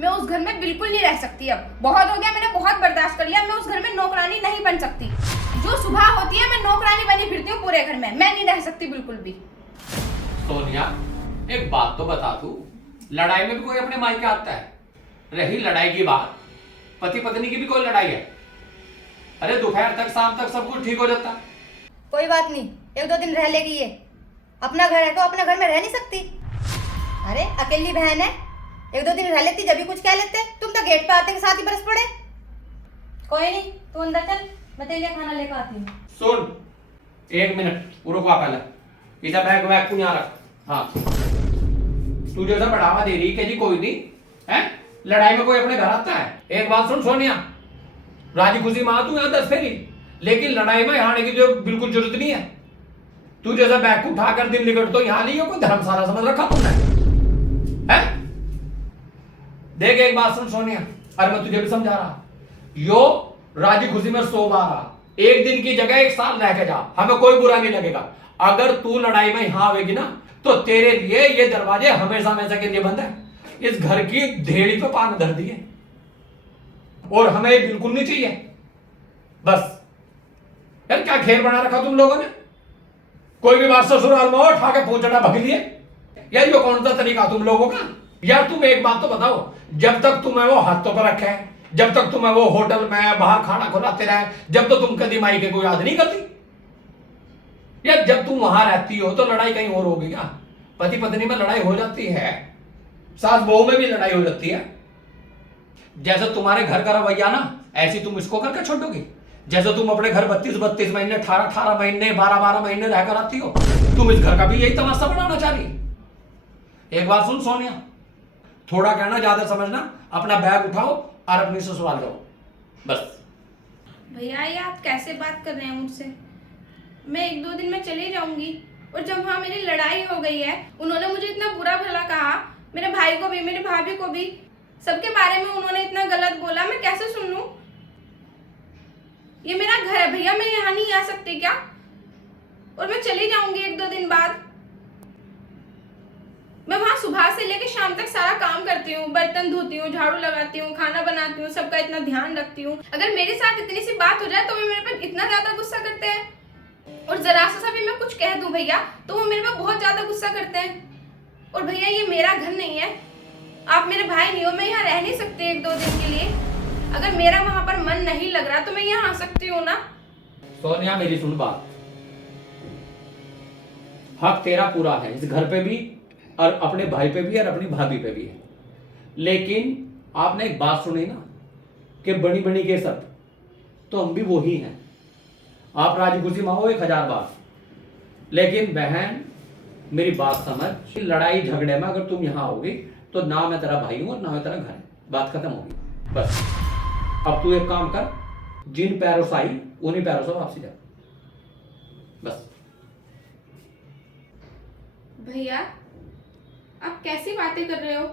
मैं उस घर में बिल्कुल नहीं रह सकती। अब बहुत हो गया, मैंने बहुत बर्दाश्त कर लिया। मैं उस घर में नौकरानी नहीं बन सकती। जो सुबह होती है मैं नौकरानी बनी फिरती हूँ पूरे घर में। मैं नहीं रह सकती बिल्कुल भी। सोनिया, एक बात तो बता तू, लड़ाई में भी कोई अपने मायके आता है? रही लड़ाई की बात, पति पत्नी की भी कोई लड़ाई है? अरे दोपहर तक शाम तक सब कुछ ठीक हो जाता। कोई बात नहीं, 1-2 दिन रह लेगी ये। अपना घर है तो अपने घर में रह नहीं सकती? अरे अकेली बहन है, 1-2 दिन रह लेती, जब भी कुछ कह लेते। तुम तो गेट पे आते के साथ ही बरस पड़े। कोई नहीं, तू अंदर चल, मैं तेरे लिए खाना लेकर आती हूँ। सुन, 1 मिनट रुको पहले। इधर बैग वैग तू यहाँ रख। हाँ, तू जैसा बढ़ावा दे रही कि जी कोई नहीं है, लड़ाई में कोई अपने घर आता है? एक बात सुन सोनिया, राजी खुशी मां तू यहाँ 10 फेरी, लेकिन लड़ाई में यहाँ आने की जो बिल्कुल जरूरत नहीं है। तू जैसा बैग को उठाकर दिन निकट तो यहाँ नहीं हो, कोई धर्मशाला समझ रखा तुमने है? देख एक बात सुन सोनिया, अरे मैं तुझे भी समझा रहा, यो राजी खुशी में 100 बार आ, एक दिन की जगह 1 साल रह के जा, हमें कोई बुरा नहीं लगेगा। अगर तू लड़ाई में यहां आवेगी ना तो तेरे लिए ये दरवाजे हमेशा हमेशा के लिए बंद है। इस घर की धेड़ी पे पान धर दिए और हमें बिल्कुल नहीं चाहिए। बस यार क्या खेल बना रखा तुम लोगों ने? कोई भी बात ससुराल में उठा के पूछना भग लिए यार, ये कौन सा तरीका तुम लोगों का? यार तुम एक बात तो बताओ, जब तक तुम्हें वो हाथों पर रखे, जब तक तुम्हें वो होटल में बाहर खाना खिलाते रहे, जब तो तुम कभी माई के को याद नहीं करती? यार जब तुम वहां रहती हो तो लड़ाई कहीं और होगी क्या? पति पत्नी में लड़ाई हो जाती है, सास बहू में भी लड़ाई हो जाती है। जैसे तुम्हारे घर का रवैया ना, ऐसी तुम इसको करके छोड़ोगी? जैसे तुम अपने घर 32-32 महीने, 18-18 महीने, 12-12 महीने रहकर आती हो, तुम इस घर का भी यही तमाशा बनाना चाह रही? एक बात सुन सोनिया, थोड़ा कहना ज्यादा समझना, अपना बैग उठाओ और अपनी ससुराल जाओ बस। भैया ये आप कैसे बात कर रहे हैं मुझसे? मैं 1-2 दिन में चली जाऊंगी, और जब वहाँ मेरी लड़ाई हो गई है, उन्होंने मुझे इतना बुरा भला कहा, मेरे भाई को भी, मेरी भाभी को भी, सबके बारे में उन्होंने इतना गलत बोला, मैं कैसे सुन लूं? ये मेरा घर है भैया, मैं यहाँ नहीं आ सकती क्या? और मैं चली जाऊंगी 1-2 दिन बाद। मैं वहाँ सुबह से लेकर शाम तक सारा काम करती हूँ, बर्तन धोती हूँ, झाड़ू लगाती हूँ, खाना बनाती हूँ, सबका इतना ध्यान रखती हूँ। अगर मेरे साथ इतनी सी बात हो जाए तो वो मेरे पर इतना ज्यादा गुस्सा करते हैं, और जरा सा भी मैं कुछ कह दूं भैया तो वो मेरे पर बहुत ज्यादा गुस्सा करते हैं। और भैया ये मेरा घर नहीं है, आप मेरे भाई नहीं हो, मैं यहाँ रह नहीं सकती 1-2 दिन के लिए। अगर मेरा वहां पर मन नहीं लग रहा तो मैं यहाँ आ सकती हूँ ना। सोनिया मेरी सुन बात, हक तेरा पूरा है इस घर पे भी, और अपने भाई पे भी, और अपनी भाभी पे भी है। लेकिन आपने एक बात सुनी ना कि बनी बनी के सब, तो हम भी वही हैं। आप राजी खुशी माओ 1000 बार, लेकिन बहन मेरी बात समझ, लड़ाई झगड़े में अगर तुम यहां आओगी तो ना मैं तेरा भाई हूं और ना मैं तेरा घर है, बात खत्म होगी बस। अब तू एक काम कर, जिन पैरों से आई उन्हीं पैरों से वापसी जा बस। भैया आप कैसी बातें कर रहे हो?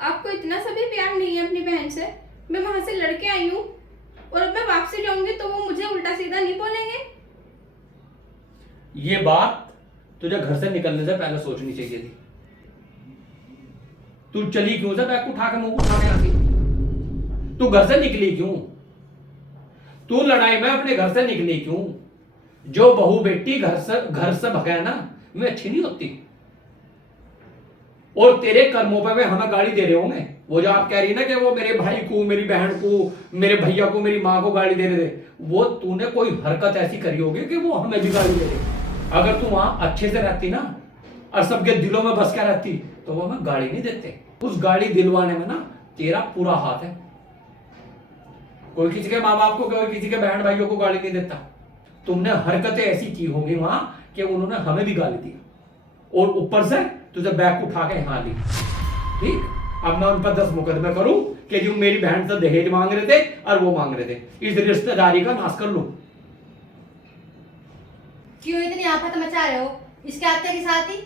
आपको इतना सा भी प्यार नहीं है अपनी बहन से? मैं वहां से लड़के आई हूँ, और अब मैं वापसी जाऊंगी तो वो मुझे उल्टा सीधा नहीं बोलेंगे? ये बात तुझे घर से निकलने से पहले सोचनी चाहिए थी। तू चली क्यों? बैग को उठा के मुंह उठाने आती, तू घर से निकली क्यों? तू लड़ाई में अपने घर से निकली क्यों? जो बहू बेटी घर से भगाए ना, वे अच्छी नहीं होती। और तेरे कर्मों पे वे हमें गाली दे रहे होंगे। वो जो आप कह रही ना कि वो मेरे भाई को, मेरी बहन को, मेरे भैया को, मेरी माँ को गाली दे रहे थे, वो तूने कोई हरकत ऐसी करी होगी कि वो हमें भी गाली दे रहे। अगर तू वहां अच्छे से रहती ना और सबके दिलों में बस के रहती तो वो हमें गाली नहीं देते। उस गाली दिलवाने में ना तेरा पूरा हाथ है। कोई किसी के माँ बाप को, कोई किसी के बहन भाइयों को गाली नहीं देता। तुमने हरकतें ऐसी की होंगी वहां कि उन्होंने हमें भी गाली दी, और ऊपर से तुझे बैग उठा के यहां ली। ठीक, अब मैं उन पर 10 मुकदमे करूं कि जो मेरी बहन से दहेज मांग रहे थे और वो मांग रहे थे, इस रिश्तेदारी का नाश कर लूं। क्यों इतनी आफत मचा रहे हो? इसके आते के साथ ही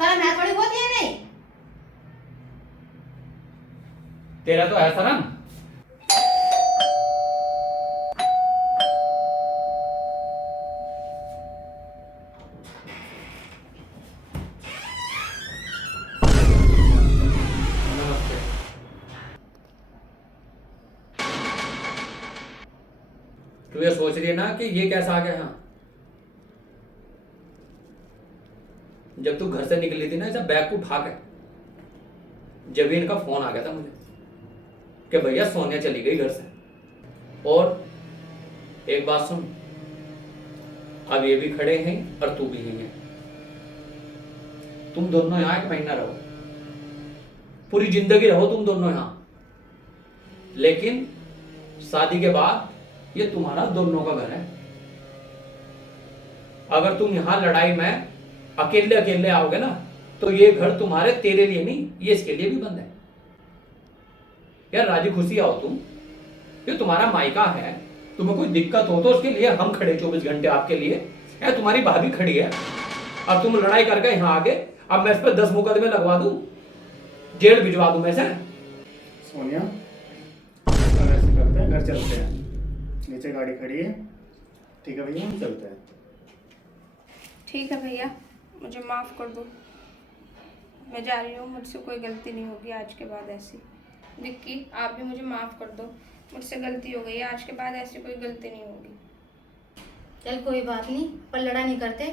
सारा मैं थोड़ी होती है नहीं। तेरा तो ऐसा ना, तू ये सोच रही है ना कि ये कैसा आ गया यहाँ। जब तू घर से निकली थी ना, ऐसा बैग को उठा के, जब ही इनका फोन आ गया था मुझे कि भैया सोनिया चली गई घर से। और एक बात सुन, अब ये भी खड़े हैं और तू भी नहीं है। तुम दोनों यहां 1 महीना रहो, पूरी जिंदगी रहो तुम दोनों यहां, लेकिन शादी के बाद ये तुम्हारा दोनों का घर है। अगर तुम यहां लड़ाई में अकेले अकेले आओगे ना, तो ये घर तुम्हारे तेरे लिए नहीं, ये इसके लिए भी बंद है। यार राजी खुशी आओ तुम, ये तुम्हारा मायका है। तुम्हें कोई दिक्कत हो तो उसके लिए हम खड़े 24 घंटे आपके लिए। यार तुम्हारी भाभी खड़ी है, अब तुम लड़ाई करके यहाँ आगे, अब मैं इस पर 10 मुकदमे लगवा दूं, जेल भिजवा दूं मैं से। सोनिया, अब ऐसे करते हैं, घर चलते हैं, नीचे गाड़ी खड़ी है, ठीक है भैया, हम चलते हैं। ठीक है भैया, मुझे माफ़ कर दो, मैं जा रही हूँ, मुझसे कोई गलती नहीं होगी आज के बाद ऐसी। विक्की आप भी मुझे माफ़ कर दो, मुझसे गलती हो गई है, आज के बाद ऐसी कोई गलती नहीं होगी। चल कोई बात नहीं, पर लड़ा नहीं करते।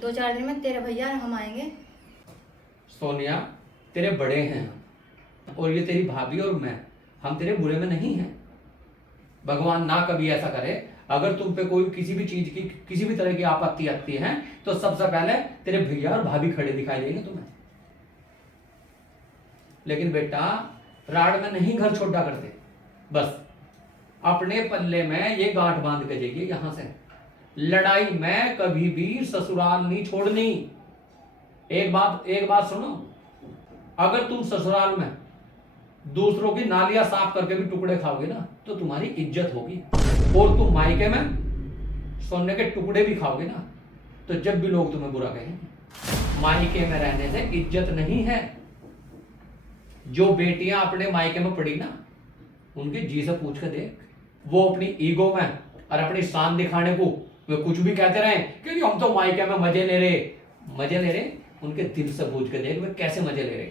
2-4 दिन में तेरे भैया और हम आएंगे। सोनिया तेरे बड़े हैं, और ये तेरी भाभी और मैं, हम तेरे बुरे में नहीं हैं। भगवान ना कभी ऐसा करे, अगर तुम पे कोई किसी भी चीज की किसी भी तरह की आपत्ति आती है तो सबसे पहले तेरे भैया और भाभी खड़े दिखाई देंगे तुम्हें। लेकिन बेटा राड में नहीं घर छोटा करते, बस अपने पल्ले में ये गांठ बांध के जाइए यहां से। लड़ाई में कभी भी ससुराल नहीं छोड़नी। एक बात सुनो, अगर तुम ससुराल में दूसरों की नालियां साफ करके भी टुकड़े खाओगे ना, तो तुम्हारी इज्जत होगी। और तुम मायके में सोने के टुकड़े भी खाओगे ना, तो जब भी लोग तुम्हें बुरा कहेंगे। मायके में रहने से इज्जत नहीं है। जो बेटियां अपने मायके में पड़ी ना, उनके जी से पूछ के देख, वो अपनी ईगो में और अपनी शान दिखाने को वे कुछ भी कहते रहे कि हम तो मायके में मजे ले रहे। उनके दिल से पूछ के देख वे कैसे मजे ले रहे।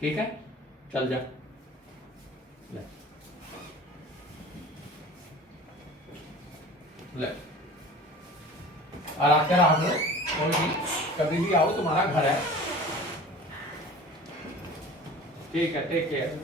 ठीक है, चल जा। ले ले और आकर आ जाओ, कोई भी कभी भी आओ, तुम्हारा घर है। ठीक है, टेक केयर।